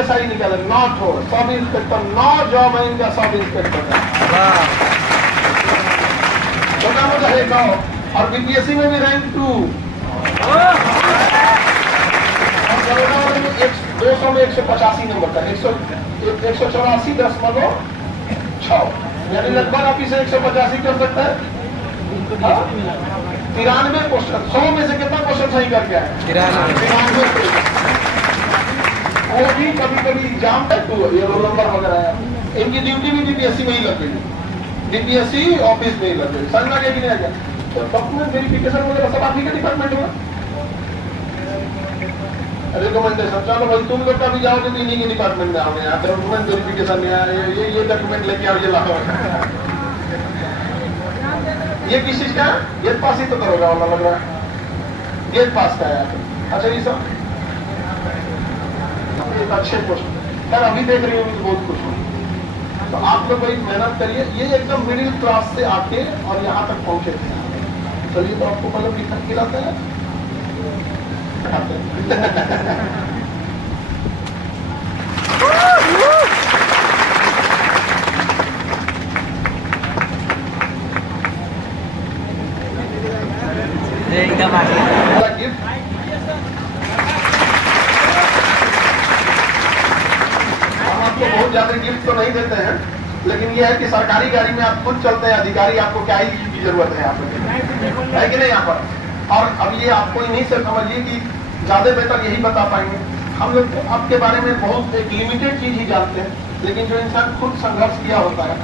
ASI निकाले, not हो, sub inspector, 9 job है इनका सब इंस्पेक्टर का, छोटा मोटा है 9, और बीपीएससी में भी रैंक 2, और दरोगा वाले में 200 में 185 नंबर का, 184.6, यानी लगभग आप इसे 185 कर सकता है। 93 क्वेश्चन, 100 में से कितना क्वेश्चन सही करके आए? 93। वो भी कभी कभी एग्जाम है तो ये रोल नंबर वगैरह है, इनकी ड्यूटी भी डीपीएससी में ही लग गई, डीपीएससी ऑफिस में ही लग गई, समझ लगे कि नहीं आएगा? तो डॉक्यूमेंट वेरिफिकेशन वगैरह सब आप ही के डिपार्टमेंट में, रिकमेंडेशन, चलो भाई तुम लोग का भी जाओगे तो इन्हीं के डिपार्टमेंट में आओगे, यहाँ डॉक्यूमेंट वेरिफिकेशन में ये डॉक्यूमेंट लेके आओ, ये लाओ। ये किस चीज का? गेट पास ही तो करोगा वाला लग रहा है, गेट पास का है। अच्छा ये सब एक अच्छे क्वेश्चन, यार अभी देख रही हूँ तो बहुत खुश हूँ। तो आप लोग भाई मेहनत करिए, ये एकदम मिडिल क्लास से आके और यहाँ तक पहुंचे थे। चलिए तो आपको मतलब खिलाते हैं, गिफ्ट बहुत ज्यादा गिफ्ट तो नहीं देते हैं, लेकिन यह है कि सरकारी गाड़ी में आप खुद चलते हैं, अधिकारी आपको क्या ही की जरूरत है यहाँ पर, है कि नहीं यहाँ पर। और अब ये आपको इन्हीं से समझिए कि ज्यादा बेहतर यही बता पाएंगे हम लोग। आपके बारे में बहुत एक लिमिटेड चीज ही जानते हैं, लेकिन जो इंसान खुद संघर्ष किया होता है,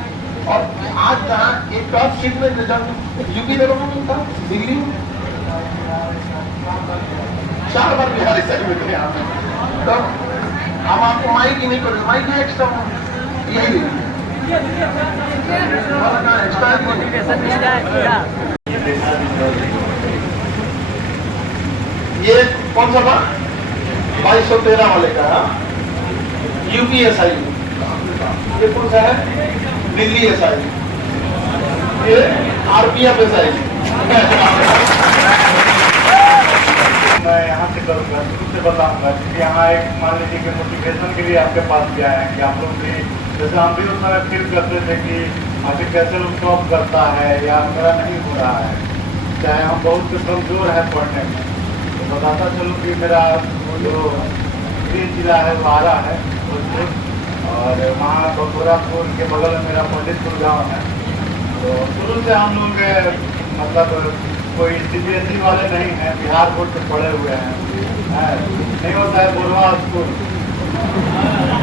और आज जहाँ एक टॉप सीट में रिजल्ट यूपी लेवल में मिलता, दिल्ली 4 बार बिहार साइड में थे यहाँ, तो हम आपको माइक ही नहीं करेंगे, माइक एक्स्ट्रा यही ये कौन सा था? 2213 वाले का यूपीएसआई, ये कौन सा है? दिल्ली एसआई, ये आरपीएफ एसआई। मैं यहाँ से करूँगा, शुरू से बताऊँगा, क्योंकि यहाँ एक मान लीजिए कि मोटिवेशन के लिए आपके पास भी आए हैं कि आप लोग भी, जैसे हम भी उस समय फील करते थे कि आखिर कैसे लोग टॉप करता है या मेरा नहीं हो रहा है, चाहे हम बहुत कमजोर है पढ़ने में। तो बताता चलूँ कि मेरा जो गृह जिला है वो आरा है, और वहाँ बखोरापुर के बगल में मेरा पंडितपुर गाँव है। तो शुरू से हम लोग मतलब कोई सीबीएसई वाले नहीं हैं, बिहार बोर्ड से पढ़े हुए हैं, नहीं होता है बोरवा स्कूल,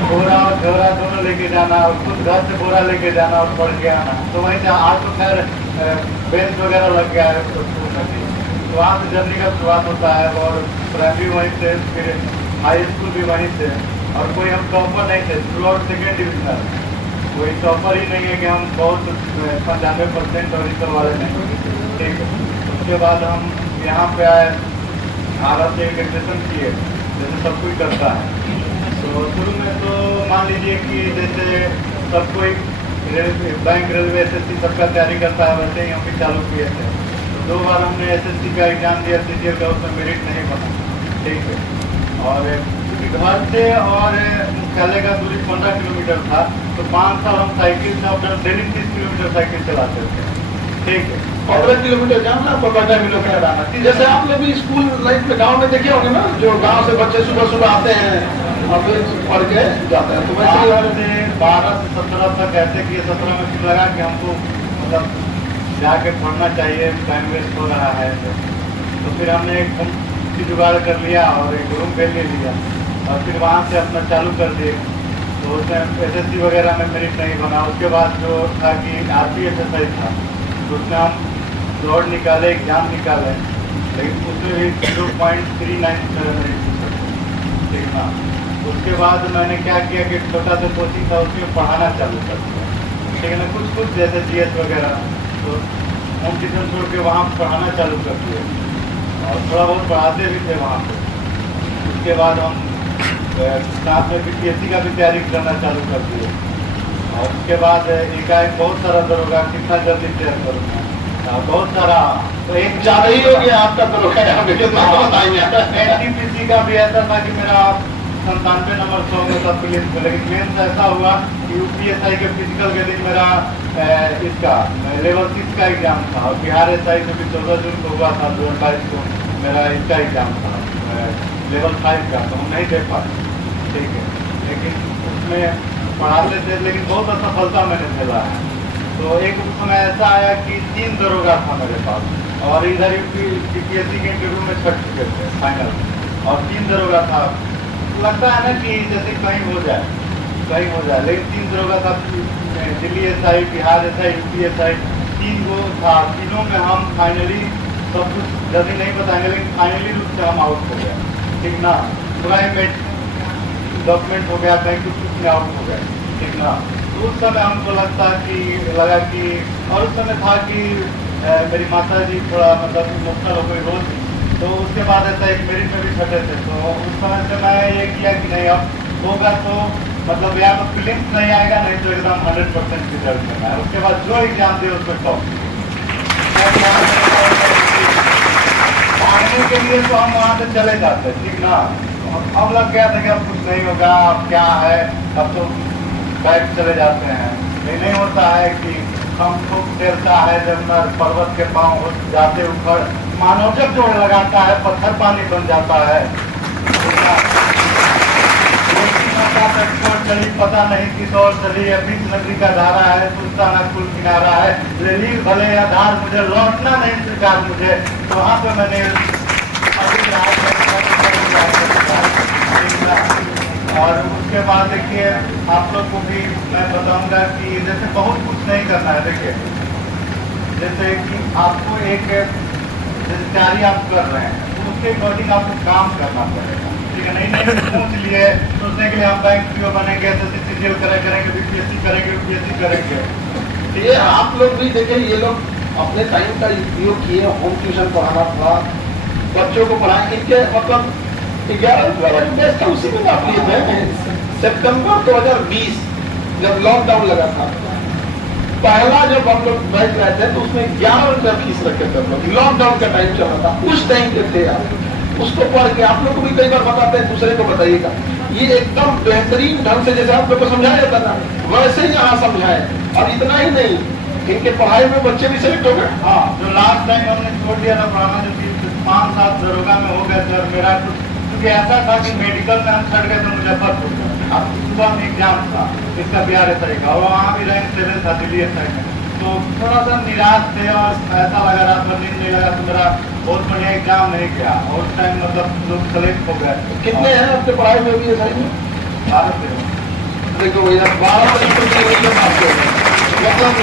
बोरा और झोरा दोनों लेके जाना, और खुद घर से बोरा लेके जाना और पढ़ के आना। तो वहीं से आज तो खैर बेंच वगैरह लग गया है स्कूल में भी, तो वहाँ से जर्नी का शुरुआत होता है, और प्राइमरी वहीं से, फिर हाई स्कूल भी वहीं से। और कोई हम टॉपर नहीं थे, थ्रू आउट 2nd डिविजनल, कोई टॉपर ही नहीं है कि हम बहुत 95% और इस वाले नहीं, ठीक है। उसके बाद हम यहाँ पे आए, भारत से एक एडमिशन किए, जैसे सब कोई करता है। तो शुरू में तो मान लीजिए कि जैसे सब कोई बैंक, रेलवे, एसएससी सबका तैयारी करता है, वैसे ही हम भी चालू किए थे। तो 2 बार हमने एसएससी का एग्जाम दिया, सीजीएल का, उसमें मेरिट नहीं बना, ठीक है। और घर से और मुख्यालय का दूरी 15 किलोमीटर था, तो 5 साल हम साइकिल से अपना डेली 30 किलोमीटर साइकिल चलाते थे, ठीक है। 15 किलोमीटर जाना, 15 किलोमीटर आना। जैसे आप लोग भी स्कूल लाइफ में गांव में देखे होंगे ना, जो गांव से बच्चे सुबह सुबह आते हैं और फिर पढ़ के जाते हैं, तो वैसे 12 से 17 तक ऐसे किए, 17 में फिर लगा कि हमको मतलब जाके पढ़ना चाहिए, टाइम वेस्ट हो रहा है। तो फिर हमने एक जुगाड़ कर लिया और एक रूम पे ले लिया, और फिर वहाँ से अपना चालू कर दिए। तो उसमें एसएससी वगैरह में मेरिट नहीं बना। उसके बाद जो था कि आरपीएफ एसआई था, उसमें हम दौड़ निकाले, एग्जाम निकाले, लेकिन उसमें भी 0.397 मेरिट, ठीक ना। उसके बाद मैंने क्या किया कि छोटा सा कोचिंग था, उसमें पढ़ाना चालू कर दिया, ठीक है ना, कुछ जैसे जीएस वगैरह। तो होम ट्यूशन छोड़ के वहाँ पढ़ाना चालू कर दिए, और थोड़ा बहुत पढ़ाते भी थे वहाँ पे। उसके बाद हम साथ में बीपीएससी का भी तैयारी करना चालू कर दिए, और उसके बाद एकाएक बहुत सारा दरोगा, कितना जल्दी तैयार करूँगा, बहुत सारा, तो एक ज्यादा ही हो गया आपका दरोगा यहाँ पे, कितना बताएंगे। एनटीपीसी का भी ऐसा था कि मेरा 97 नंबर 100 में था प्रीलिम्स में, लेकिन मेंस ऐसा हुआ कि यूपीएसआई के फिजिकल के दिन मेरा इसका लेवल 6 का एग्जाम था, और बिहार एसआई में भी 14 जून को हुआ था 2022 को मेरा इसका एग्जाम था लेवल 5 का, तो हम नहीं दे पाए, ठीक है। लेकिन उसमें पढ़ाते थे, लेकिन बहुत असफलता मैंने झेला है। तो एक समय ऐसा आया कि 3 दरोगा था मेरे पास, और इधर यूपीएससी के इंटरव्यू में छट चुके थे फाइनल, और 3 दरोगा था। लगता है ना कि जैसे कहीं हो जाए, लेकिन 3 दरोगा था, Delhi SI, Bihar SI, UPSI, 3 गो था। तीनों में हम फाइनली सब कुछ जल्दी नहीं बताएंगे, लेकिन फाइनली रूप से हम आउट हो गए, ठीक ना। पूरा डॉक्यूमेंट हो गया, कहीं कुछ में आउट हो गए, ठीक ना। तो उस समय हमको लगा कि और उस समय था कि मेरी माता जी थोड़ा मतलब इमोशनल हो गई रोज, तो उसके बाद ऐसा एक मेरिट में भी छटे थे। तो उस समय से मैं ये किया कि नहीं, अब होगा तो मतलब या तो फिलिम्स नहीं आएगा, नहीं तो एकदम 100% रिजल्ट करना है। उसके बाद जो एग्जाम दे उसमें टॉप आने के लिए तो हम वहाँ से चले जाते, ठीक ना। अब लग गया था कि अब कुछ नहीं होगा, अब क्या है, अब तो बैठ चले जाते हैं। ये नहीं होता है कि हम खूब डरता है जब नर पर्वत के पांव हो जाते ऊपर, मानव जब जोड़ लगाता है पत्थर पानी बन जाता है। चली पता नहीं किस और चली, अभी नदी का धारा है, सुल्ताना कुल किनारा है, रेली भले आधार, मुझे लौटना नहीं स्वीकार मुझे, तो वहाँ पे मैंने और उसके बाद देखिए आप लोग को भी मैं बताऊंगा कि जैसे बहुत कुछ नहीं करना है। देखिए जैसे कि आपको एक जैसे तैयारी आप कर रहे हैं, तो उसके अकॉर्डिंग आपको काम करना पड़ेगा, ठीक है। नहीं सोच लिए सोचने के लिए हम बैंक पीओ बनेंगे, एसएससी करेंगे, बीपीएससी करेंगे, यूपीएससी करेंगे। ये आप लोग भी देखें, ये लोग अपने टाइम का उपयोग किए, होम ट्यूशन पढ़ाना था, बच्चों को पढ़ाए, इनके मतलब 11-12 बेस्ट था, उसी में आप लिए थे। सितंबर 2020 जब लॉकडाउन लगा था, पहला जब हम लोग बैठ रहे थे तो उसमें 11 रुपया फीस रखे थे। लॉकडाउन का टाइम चल रहा था, उस टाइम के थे आप, उसको पढ़ के आप लोग को भी कई बार बताते हैं, दूसरे को बताइएगा। ये एकदम बेहतरीन ढंग से जैसे आप लोग को समझाया जाता था वैसे ही यहाँ समझाए। और इतना ही नहीं, इनके पढ़ाई में बच्चे भी सेलेक्ट हो गए। हाँ, जो लास्ट टाइम हमने छोड़ दिया था पढ़ाना, जो 5-7 दरोगा में हो गया सर मेरा कुछ, क्योंकि ऐसा था कि मेडिकल में हम छट गए थे मुजफ्फरपुर में। अब सुबह में एग्जाम था इसका बिहार एसआई का, और वहाँ भी रैंक 7 था दिल्ली एसआई में। तो थोड़ा सा निराश थे, और ऐसा लगा रात भर नींद नहीं लगा, तो मेरा बहुत बढ़िया एग्जाम नहीं गया, और उस टाइम मतलब लोग सेलेक्ट हो गए। कितने हैं आपके पढ़ाई में भी एसआई में? 12 देखो भैया, 12 मतलब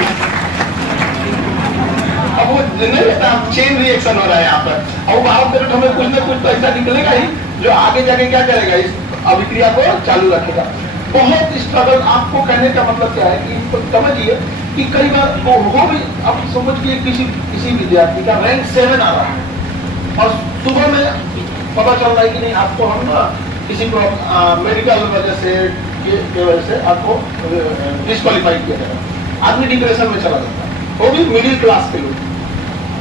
अब वो नहीं रहता, चेन रिएक्शन हो रहा है यहाँ पर। और 12 मिनट हमें कुछ ना कुछ तो ऐसा निकलेगा ही जो आगे जाके क्या करेगा, इस अभिक्रिया को चालू रखेगा। बहुत स्ट्रगल, आपको कहने का मतलब क्या है कि समझिए कि कई बार वो भी अब समझिए किसी विद्यार्थी का रैंक 7 आ रहा है, और सुबह में पता चल रहा है कि नहीं आपको हम ना किसी मेडिकल वजह से के वजह से आपको डिस्क्वालीफाई किया जाएगा। आदमी डिप्रेशन में चला जाता है, वो भी मिडिल क्लास के लोग।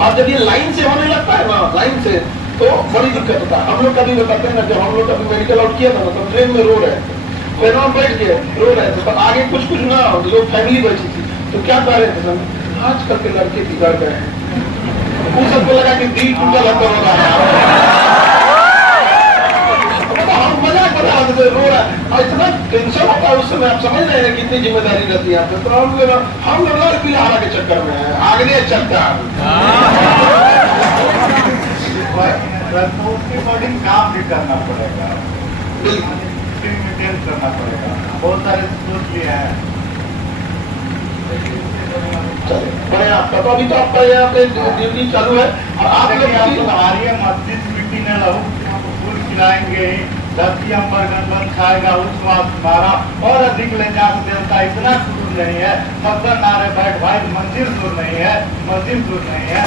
अब जब ये लाइन से होने लगता है ना, लाइन से, तो बड़ी दिक्कत होता है। हम लोग कभी बताते हैं ना, जब हम लोग कभी मेडिकल आउट किया था ना, तो ट्रेन में रो रहे थे, ट्रेन में बैठ के रो रहे थे, तो आगे कुछ ना लोग फैमिली बैठी थी, तो क्या कह रहे थे, आजकल के लड़के बिगड़ गए हैं। उन सबको लगा कि दिल टूटा लगता हो रहा है, हम मजाक बता रहे थे, रो रहा है, और इतना टेंशन होता है उस समय। आप समझ रहे हैं कितनी जिम्मेदारी रहती है आप पे। तो हम लोग लाल पीला हरा के चक्कर में है, आगे चलता है। तो उसके अकॉर्डिंग काम भी करना पड़ेगा, मेंटेन करना पड़ेगा। बहुत सारे सोच लिए हैं। बड़े आपका तो अभी तो आपका यहाँ पे ड्यूटी चालू है, और आप लोग हमारी मस्जिद मिट्टी ने लहू फूल खिलाएंगे ही, धरती अंबर गणबन खाएगा उस मारा, और अधिक ले जा देवता इतना दूर नहीं है, मगर नारे बैठ भाई, मंदिर दूर नहीं है, मस्जिद दूर नहीं है।